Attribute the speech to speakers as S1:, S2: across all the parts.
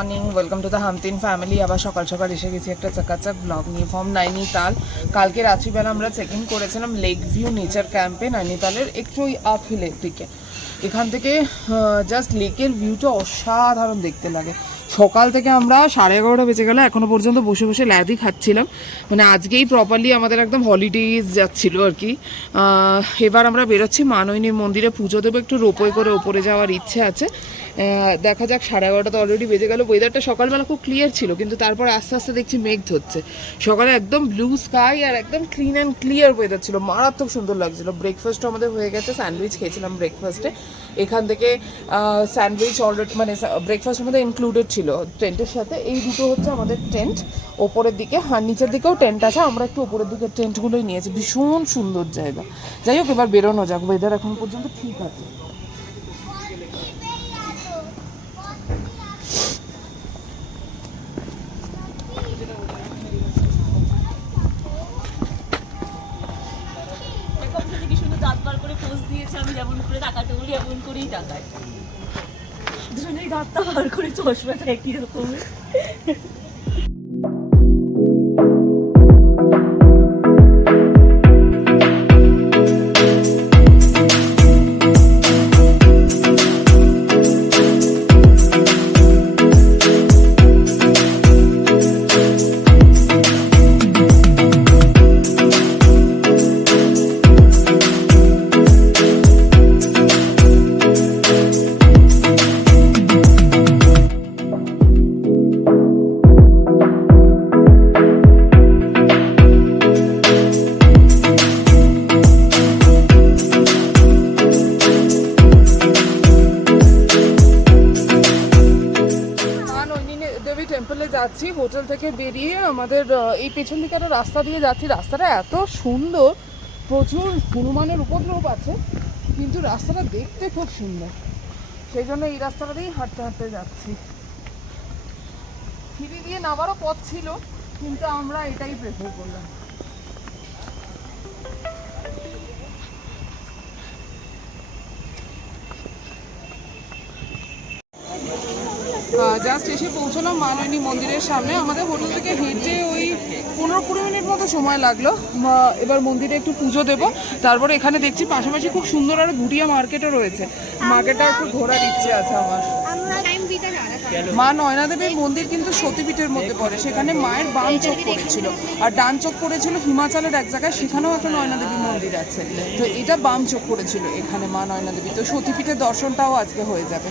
S1: Morning welcome to the Hamtin family আবার সকাল সকাল এসে গেছি একটা চাকাচাক ব্লগ নিয়ে। ফর্ম নাইনিতাল কালকে রাত্রিবেলা আমরা চেক ইন করেছিলাম লেক ভিউ নেচার ক্যাম্পে নাইনিতালের একটু ওই আপ হিলের দিকে। এখান থেকে জাস্ট লেকের ভিউটা অসাধারণ দেখতে লাগে। সকাল থেকে আমরা সাড়ে এগারোটা বেজে গেল এখনও পর্যন্ত বসে বসে ল্যাদি খাচ্ছিলাম। মানে আজকেই প্রপারলি আমাদের একদম হলিডেজ যাচ্ছিল আর কি। এবার আমরা বেরোচ্ছি মানৈনী মন্দিরে। পুজো দেবো, একটু রোপওয়ে করে ওপরে যাওয়ার ইচ্ছে আছে। দেখা যাক সাড়ে এগারোটা তো অলরেডি বেজে গেল। ওয়েদারটা সকালবেলা খুব ক্লিয়ার ছিল, কিন্তু তারপর আস্তে আস্তে দেখছি মেঘ ধরছে। সকালে একদম ব্লু স্কাই আর একদম ক্লিন অ্যান্ড ক্লিয়ার ওয়েদার ছিল। মারাত্মক সুন্দর লাগছিল। ব্রেকফাস্টও আমাদের হয়ে গেছে স্যান্ডউইচ খেয়েছিলাম ব্রেকফাস্টে এখান থেকে স্যান্ডউইচ অলরেডি মানে ব্রেকফাস্ট আমাদের ইনক্লুডেড ছিল টেন্টের সাথে। এই দুটো হচ্ছে আমাদের টেন্ট ওপরের দিকে, আর নিচের দিকেও টেন্ট আছে। আমরা একটু ওপরের দিকে টেন্টগুলোই নিয়েছি। ভীষণ সুন্দর জায়গা। যাই হোক, এবার বেরোনো যাক। ওয়েদার এখন পর্যন্ত ঠিক আছে
S2: এরকম থেকে কি সুন্দর দাঁত বার করে পোজ দিয়েছে আমি যেমন করে তাকাতে বলি এমন করেই তাকায় দুজনেই দাঁতটা বার করে চশমাটা একই রকমের
S1: যাচ্ছি, হোটেল থেকে বেরিয়ে আমাদের এই পেছন দিকে একটা রাস্তা দিয়ে যাচ্ছি। রাস্তাটা এত সুন্দর, প্রচুর হনুমানের উপদ্রব আছে, কিন্তু রাস্তাটা দেখতে খুব সুন্দর। সেই জন্য এই রাস্তাটা দিয়েই হাঁটতে হাঁটতে যাচ্ছি। সিঁড়ি দিয়ে নামারও পথ ছিল, কিন্তু আমরা এটাই প্রেফার করলাম। জাস্ট এসে পৌঁছলাম মাননী মন্দিরের সামনে। আমাদের হোটেল থেকে হেঁটে ওই পনেরো কুড়ি মিনিট মতো সময় লাগল। এবার মন্দিরে একটু পুজো দেবো। তারপরে এখানে দেখছি পাশাপাশি খুব সুন্দর আর ভুটিয়া মার্কেটও রয়েছে। মার্কেটটা একটু ঘোরার ইচ্ছে আছে আমার। মা নয়না দেবীর মন্দির কিন্তু সতীপীঠের মধ্যে পড়ে। সেখানে মায়ের বাম চোখ পড়েছিল। আর ডান চোখ পড়েছিল হিমাচলের এক জায়গায়, সেখানেও একটা নয়না দেবীর মন্দির আছে। তো এটা বাম চোখ পড়েছিল এখানে মা নয়না দেবী তো সতীপীঠের দর্শনটাও আজকে হয়ে যাবে।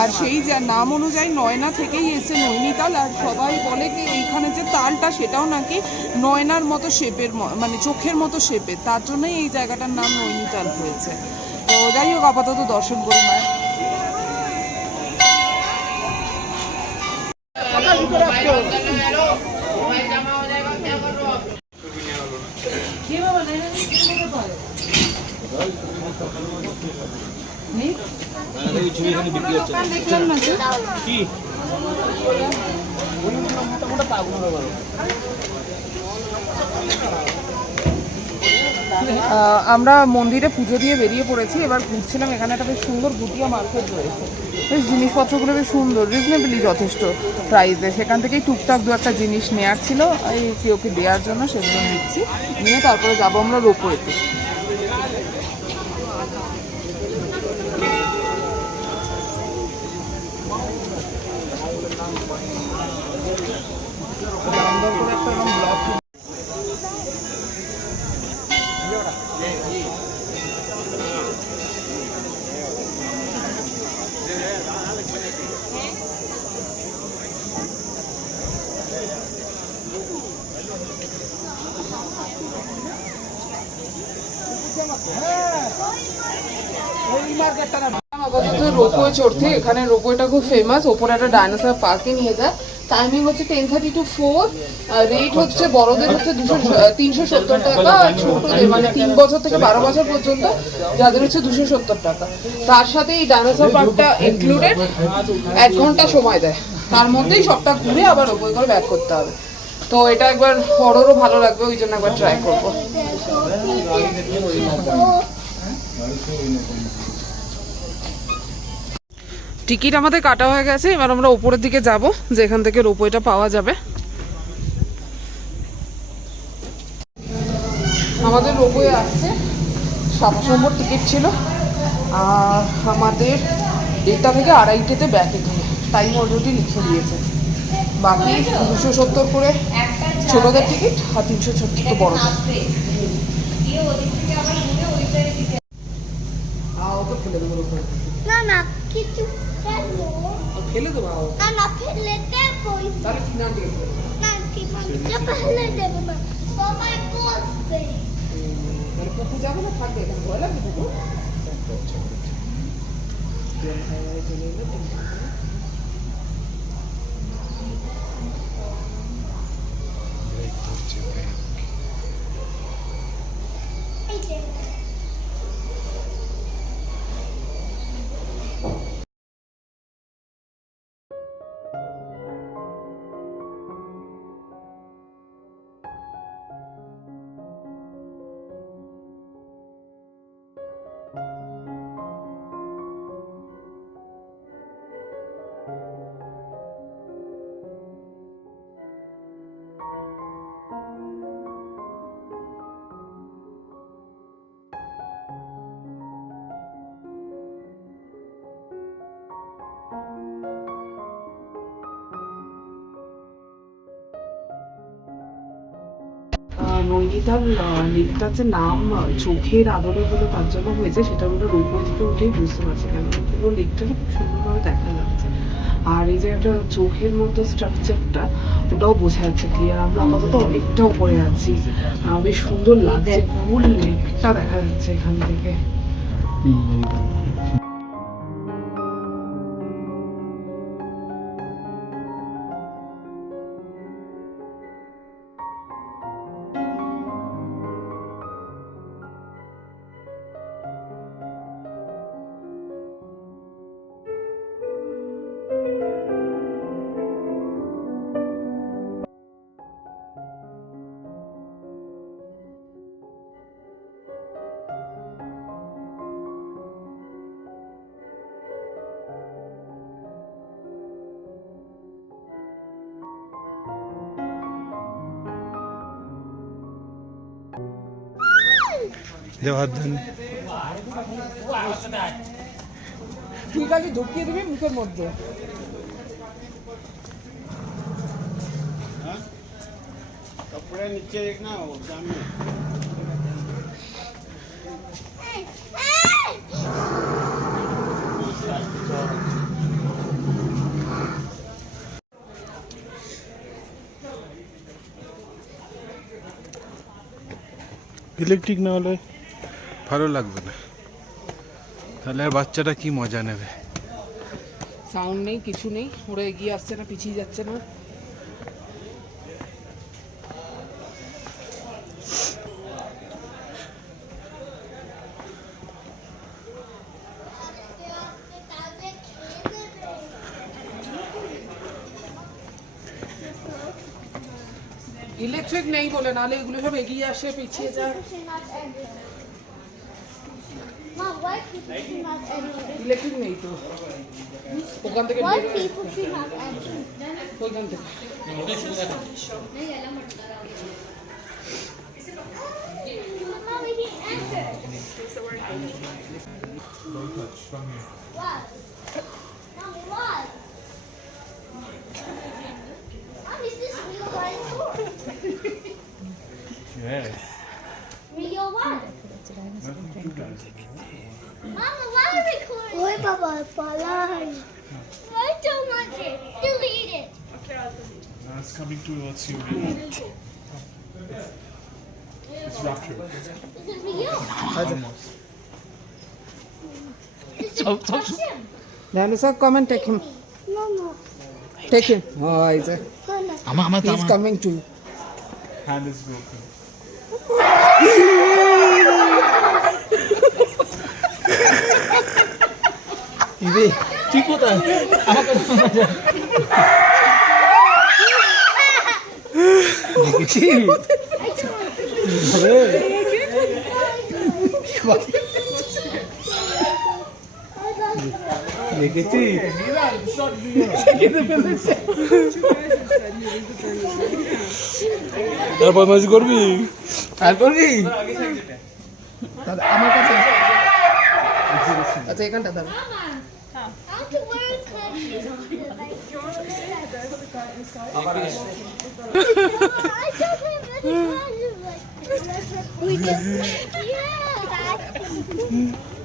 S1: আর সেই যা নাম অনুযায়ী নয়না থেকেই এসে নৈনিতাল আর সবাই বলে কি এইখানে যে তালটা সেটাও নাকি নয়নার মতো শেপের মানে চোখের মতো শেপের তার জন্যই এই জায়গাটার নাম নৈনিতাল হয়েছে তো যাই হোক আপাতত দর্শন করি মায়ের আমরা মন্দিরে পুজো দিয়ে বেরিয়ে পড়েছি। এবার ঘুরছিলাম, এখানে একটা বেশ সুন্দর ভুটিয়া মার্কেট রয়েছে। বেশ জিনিসপত্রগুলো বেশ সুন্দর রিজনেবলি যথেষ্ট প্রাইসে সেখান থেকেই টুকটাক দু একটা জিনিস নেওয়ার ছিল। এই কেউকে দেওয়ার জন্য সেগুলো নিচ্ছি। নিয়ে তারপরে যাব আমরা রোপওয়েতে। করে একটা এরকম ব্লক আপাতত রোপওয়ে চড়তে, এখানে রোপওয়েটা খুব ফেমাস ওপরে একটা ডাইনোসর পার্কে নিয়ে যায়। টাইমিং হচ্ছে ten thirty to four rate হচ্ছে বড়দের হচ্ছে দুশো, তিনশো সত্তর টাকা, ছোটদের মানে তিন বছর থেকে বারো বছর পর্যন্ত যাদের হচ্ছে দুশো সত্তর টাকা। তার সাথে এই ডাইনোসর পার্কটা ইনক্লুডেড এক ঘণ্টা সময় দেয়। তার মধ্যেই সবটা ঘুরে আবার রোপওয়ে করে ব্যাক করতে হবে। তো এটা একবার বড়রও ভালো লাগবে, ওই জন্য একবার ট্রাই করব। টিকিট আমাদের কাটা হয়ে গেছে, এবার আমরা উপরের দিকে যাব, যেখান থেকে রোপওয়েটা পাওয়া যাবে। আমাদের রোপওয়ে আসছে সাতাশ নম্বর টিকিট ছিল, আর আমাদের দেড়টা থেকে আড়াইটেতে ব্যাক এখানে টাইম অলরেডি লিখে দিয়েছে। বাকি দুশো সত্তর করে ছোটদের টিকিট আর তিনশো তো বড়দের আ, ওকে ফেলে দেবো ওকে।
S3: না না কিছু ফেলো
S1: ফেলে দেবো।
S3: না না ফেলে দেবো।
S1: তাহলে কি নাম দেবো?
S3: না কি ফেলে দেবো না। সবাই বলবে
S1: পুকুর যাবে না থাকবে এখানে। ভয় লাগবে পুকুর
S3: এই
S1: নৈনিতাল লেকটার যে নাম চোখের আদরে বলে তার জন্য হয়েছে সেটা আমরা রোপওয়ে থেকে উঠেই বুঝতে পারছি কেন? পুরো লেকটা না খুব সুন্দরভাবে দেখা যাচ্ছে। আর এই যে একটা চোখের মতো স্ট্রাকচারটা ওটাও বোঝা যাচ্ছে ক্লিয়ার আমরা আপাতত অনেকটা উপরে আছি। আহ, বেশ সুন্দর লাগছে। ফুল লেকটা দেখা যাচ্ছে এখান থেকে।
S4: জওয়ারধান
S1: তুই খালি ঢুকিয়ে দিবি মুখের মধ্যে
S4: कपड़े नीचे देखना वो सामने ইলেকট্রিক না হলে ভালো লাগবে না। তাহলে আর বাচ্চাটা কি মজা নেবে?
S1: সাউন্ড নেই, কিছু নেই। ওরা এগিয়ে আসছে না, পিছিয়ে যাচ্ছে না। ইলেকট্রিক নেই বলে, নাহলে এগুলো সব এগিয়ে আসে, পিছিয়ে যায়। ইলেকট্রিক নেই তো ওখান থেকে
S3: Why
S1: বেরো-
S3: people should not enter?
S1: ওইখান থেকে
S3: Mom, we can enter. What? Mommy, what? Mom, is this real dinosaur?
S4: Yes.
S3: Real what? Mama, why are Bye, Bye. I don't want it. Delete it. Okay, I'll delete it.
S5: Now it's coming towards us, you. It's raptured.
S3: Is it real?
S5: Almost.
S3: Stop, stop, stop.
S1: Dinosaur, come and take him.
S3: No, no.
S1: Take him. Oh,
S3: Isaac.
S1: He's coming to you.
S5: Hand is broken.
S4: দেখেছি আর করবি?
S1: আর করবি? আমার কাছে আচ্ছা এখানটা দাঁড়া।
S3: i just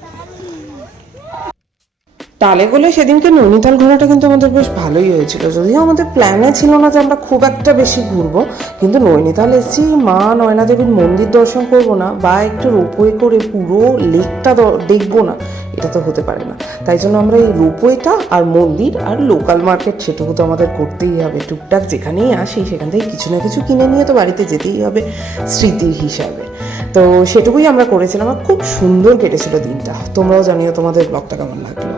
S1: তালে গোলে সেদিনকে নৈনিতাল ঘোরাটা কিন্তু আমাদের বেশ ভালোই হয়েছিল। যদিও আমাদের প্ল্যানে ছিল না যে আমরা খুব একটা বেশি ঘুরবো, কিন্তু নৈনিতাল এসেছি, মা নয়না দেবীর মন্দির দর্শন করব না, বা একটু রোপওয়ে করে পুরো লেকটা দেখব না, এটা তো হতে পারে না। তাই জন্য আমরা এই রোপওয়েটা আর মন্দির আর লোকাল মার্কেট সেটুকু তো আমাদের করতেই হবে। টুকটাক যেখানেই আসি, সেখান থেকে কিছু না কিছু কিনে নিয়ে তো বাড়িতে যেতেই হবে স্মৃতির হিসাবে। তো সেটুকুই আমরা করেছিলাম খুব সুন্দর কেটেছিল দিনটা। তোমরাও জানিও তোমাদের ব্লগটা কেমন লাগল।